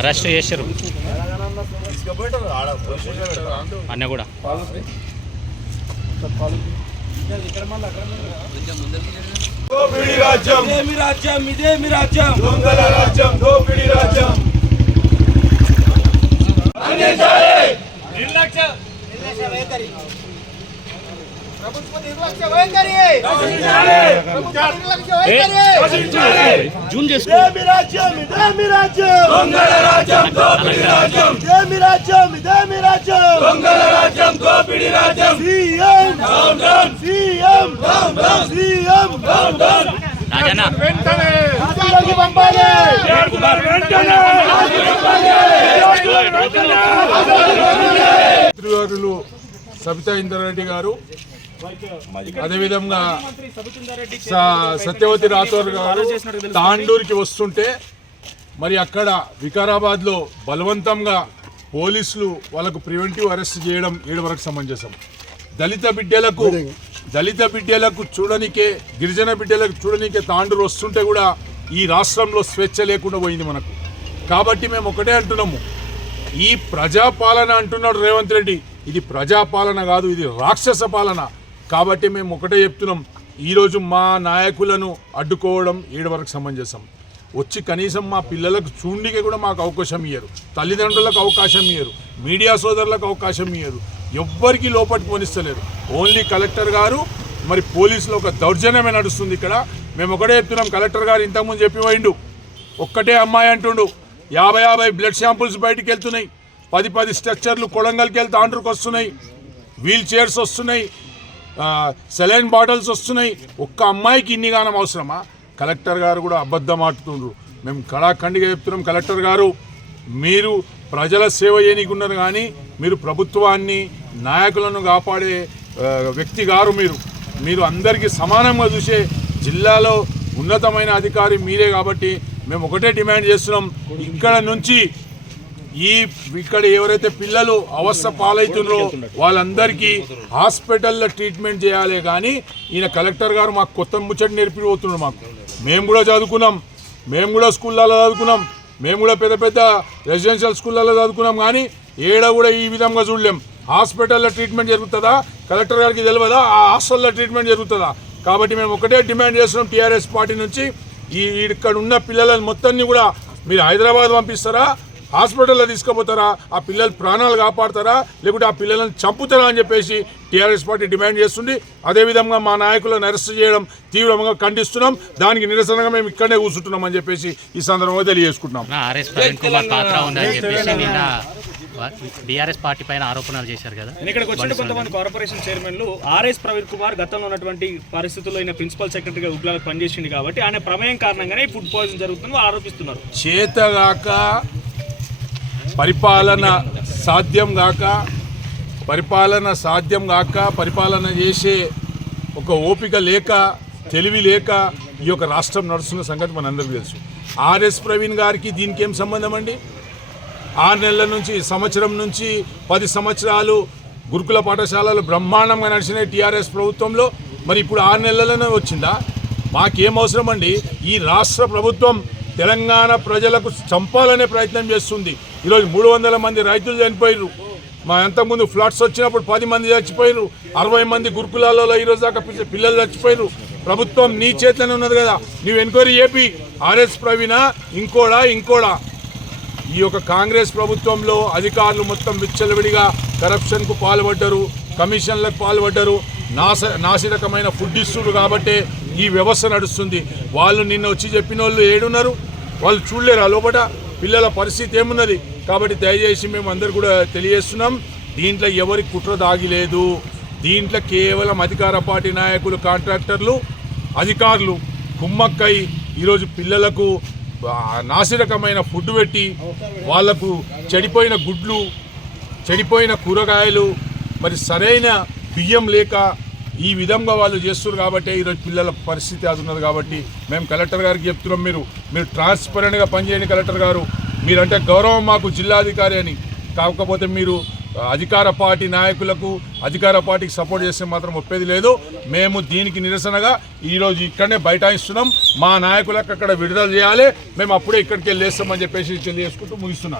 Arrest చేశారు అన్న కూడా. దోపిడీ రాజ్యం ఇదేమి రాజ్యం, ఇదేమి రాజ్యం, దొంగల రాజ్యం, దోపిడీ రాజ్యం. జూమ్ చేసుకో. ఇదేమి రాజ్యం, ఇదేమి రాజ్యం, దొంగల రాజ్యం, దోపిడీ రాజ్యం. ఇదేమి రాజ్యం, ఇదేమి రాజ్యం, దొంగల రాజ్యం, దోపిడీ రాజ్యం. CM down down, CM down down, CM down down. Rajanna వెంటనే రాజీనామా పంపాలి, కుమార్ వెంటనే మంత్రివర్యులు సబితా ఇంద్రారెడ్డి గారు, అదేవిధంగా సత్యవతి రాథోర్ గారు తాండూరుకి వస్తుంటే మరి అక్కడ వికారాబాద్లో బలవంతంగా పోలీసులు వాళ్ళకు ప్రివెంటివ్ అరెస్ట్ చేయడం ఏడు వరకు సమంజసం. దళిత బిడ్డలకు చూడనికే, గిరిజన బిడ్డలకు చూడనికే తాండూరు వస్తుంటే కూడా ఈ రాష్ట్రంలో స్వేచ్ఛ లేకుండా పోయింది మనకు. కాబట్టి మేము ఒకటే అంటున్నాము, ఈ ప్రజాపాలన అంటున్నాడు రేవంత్ రెడ్డి, ఇది ప్రజాపాలన కాదు, ఇది రాక్షస పాలన. కాబట్టి మేము ఒకటే చెప్తున్నాం, ఈరోజు మా నాయకులను అడ్డుకోవడం ఏడు వరకు సమంజసం. వచ్చి కనీసం మా పిల్లలకు చూడనికే కూడా మాకు అవకాశం ఇయ్యరు, తల్లిదండ్రులకు అవకాశం ఇయ్యరు, మీడియా సోదరులకు అవకాశం ఇయ్యరు, ఎవ్వరికి లోపలికి పోనిస్తలేరు. ఓన్లీ కలెక్టర్ గారు మరి పోలీసులు ఒక దౌర్జన్యమే నడుస్తుంది ఇక్కడ. మేము ఒకటే చెప్తున్నాం, కలెక్టర్ గారు ఇంతకుముందు చెప్పి పోయిండు, ఒక్కటే అమ్మాయి అంటుండు, 50 బ్లడ్ శాంపుల్స్ బయటికి వెళ్తున్నాయి, 10 స్ట్రక్చర్లు కొడంగల్కి వెళ్తే ఆంధ్రకి వస్తున్నాయి, వీల్ చైర్స్ వస్తున్నాయి, సెలైన్ బాటిల్స్ వస్తున్నాయి. ఒక్క అమ్మాయికి ఇన్ని గానం అవసరమా? కలెక్టర్ గారు కూడా అబద్ధం ఆడుతుండ్రు. మేము కళాఖండిగా చెప్తున్నాం, కలెక్టర్ గారు మీరు ప్రజల సేవ చేయనీకున్నారు కానీ మీరు ప్రభుత్వాన్ని, నాయకులను కాపాడే వ్యక్తి గారు. మీరు అందరికీ సమానంగా చూసే జిల్లాలో ఉన్నతమైన అధికారి మీరే. కాబట్టి మేము ఒకటే డిమాండ్ చేస్తున్నాం, ఇక్కడ నుంచి ఇక్కడ ఎవరైతే పిల్లలు అవస్థ పాలవుతున్నారో వాళ్ళందరికీ హాస్పిటల్లో ట్రీట్మెంట్ చేయాలి. కానీ ఈయన కలెక్టర్ గారు మాకు కొత్త ముచ్చట నేర్పిపోతున్నాడు. మేము కూడా చదువుకున్నాం, మేము కూడా స్కూళ్ళలో చదువుకున్నాం, మేము కూడా పెద్ద రెసిడెన్షియల్ స్కూళ్ళలో చదువుకున్నాం, కానీ ఏడ కూడా ఈ విధంగా చూడలేం. హాస్పిటల్లో ట్రీట్మెంట్ జరుగుతుందా కలెక్టర్ గారికి తెలియదా? ఆ హాస్టల్లో ట్రీట్మెంట్ జరుగుతుందా? కాబట్టి మేము ఒకటే డిమాండ్ చేస్తున్నాం టీఆర్ఎస్ పార్టీ నుంచి, ఇక్కడ ఉన్న పిల్లలను మొత్తాన్ని కూడా మీరు హైదరాబాద్ పంపిస్తారా, హాస్పిటల్లో తీసుకుపోతారా, ఆ పిల్లల ప్రాణాలు కాపాడతారా, లేకుంటే ఆ పిల్లలను చంపుతారా అని చెప్పేసి టీఆర్ఎస్ పార్టీ డిమాండ్ చేస్తుంది. అదేవిధంగా మా నాయకులను అరెస్ట్ చేయడం తీవ్రంగా ఖండిస్తున్నాం. దానికి నిరసనగా మేము ఇక్కడనే కూర్చుంటున్నాం అని చెప్పేసి ఈ సందర్భంగా తెలియజేసుకుంటున్నాం. బీఆర్ఎస్ పార్టీ పైన ఆరోపణలు చేశారు కదా. ఇక్కడికి వచ్చిన కొంతమంది కార్పొరేషన్ చైర్మన్లు ఆర్ఎస్ ప్రవీణ్ కుమార్ గతంలో ఉన్నటువంటి పరిస్థితుల్లో ఆయన ప్రిన్సిపల్ సెక్రటరీగా ఉద్యోగాలు పనిచేసింది కాబట్టి ఆయన ప్రమేయం కారణంగానే ఫుడ్ పాయిజన్ జరుగుతుందని ఆరోపిస్తున్నారు. చేతగాక పరిపాలన సాధ్యం కాక పరిపాలన చేసే ఒక ఓపిక లేక, తెలివి లేక ఈ యొక్క రాష్ట్రం నడుస్తున్న సంగతి మనందరికీ తెలుసు. ఆర్ఎస్ ప్రవీణ్ గారికి దీనికి ఏం సంబంధం అండి? 6 నెలల నుంచి, సంవత్సరం నుంచి 10 సంవత్సరాలు గురుకుల పాఠశాలలు బ్రహ్మాండంగా నడిచినాయి టీఆర్ఎస్ ప్రభుత్వంలో. మరి ఇప్పుడు 6 నెలలనే వచ్చిందా? మాకేం అవసరం అండి? ఈ రాష్ట్ర ప్రభుత్వం తెలంగాణ ప్రజలకు చంపాలనే ప్రయత్నం చేస్తుంది. ఈరోజు 300 మంది రైతులు చనిపోయారు. మా అంతకుముందు ఫ్లడ్స్ వచ్చినప్పుడు 10 మంది చచ్చిపోయారు, 60 మంది గురుకులాలలో ఈరోజు దాకా పిల్లలు చచ్చిపోయారు. ప్రభుత్వం నీ చేతిలోనే ఉన్నది కదా, నువ్వు ఎంక్వైరీ చేపి ఆర్ఎస్ ప్రవీణ ఇంకోడా. ఈ యొక్క కాంగ్రెస్ ప్రభుత్వంలో అధికారులు మొత్తం విచ్చలవిడిగా కరప్షన్కు పాల్పడ్డారు, కమిషన్లకు పాల్పడ్డారు, నాసిరకమైన ఫుడ్ ఇస్తున్నారు. కాబట్టి ఈ వ్యవస్థ నడుస్తుంది. వాళ్ళు నిన్న వచ్చి చెప్పిన వాళ్ళు ఏడున్నారు? వాళ్ళు చూడలేరు ఆ లోపల పిల్లల పరిస్థితి ఏమున్నది. కాబట్టి దయచేసి మేము అందరు కూడా తెలియజేస్తున్నాం, దీంట్లో ఎవరి కుట్ర దాగిలేదు. దీంట్లో కేవలం అధికార పార్టీ నాయకులు, కాంట్రాక్టర్లు, అధికారులు కుమ్మక్కై ఈరోజు పిల్లలకు నాసిరకమైన ఫుడ్ పెట్టి వాళ్లకు చెడిపోయిన గుడ్లు, చెడిపోయిన కూరగాయలు, మరి సరైన బియ్యం లేక ఈ విధంగా వాళ్ళు చేస్తున్నారు. కాబట్టి ఈరోజు పిల్లల పరిస్థితి అది ఉన్నది. కాబట్టి మేము కలెక్టర్ గారికి చెప్తున్నాం, మీరు ట్రాన్స్పరెంట్గా పనిచేయండి కలెక్టర్ గారు. మీరంటే గౌరవం మాకు జిల్లాధికారి అని. కాకపోతే మీరు అధికార పార్టీ నాయకులకు అధికార పార్టీకి సపోర్ట్ చేస్తే మాత్రం ఒప్పేది లేదు. మేము దీనికి నిరసనగా ఈరోజు ఇక్కడనే బైఠాయిస్తున్నాం. మా నాయకులకు అక్కడ విడుదల చేయాలి, మేము అప్పుడే ఇక్కడికి వెళ్ళి వేస్తామని చెప్పేసి తెలియజేసుకుంటూ ముగిస్తున్నాను.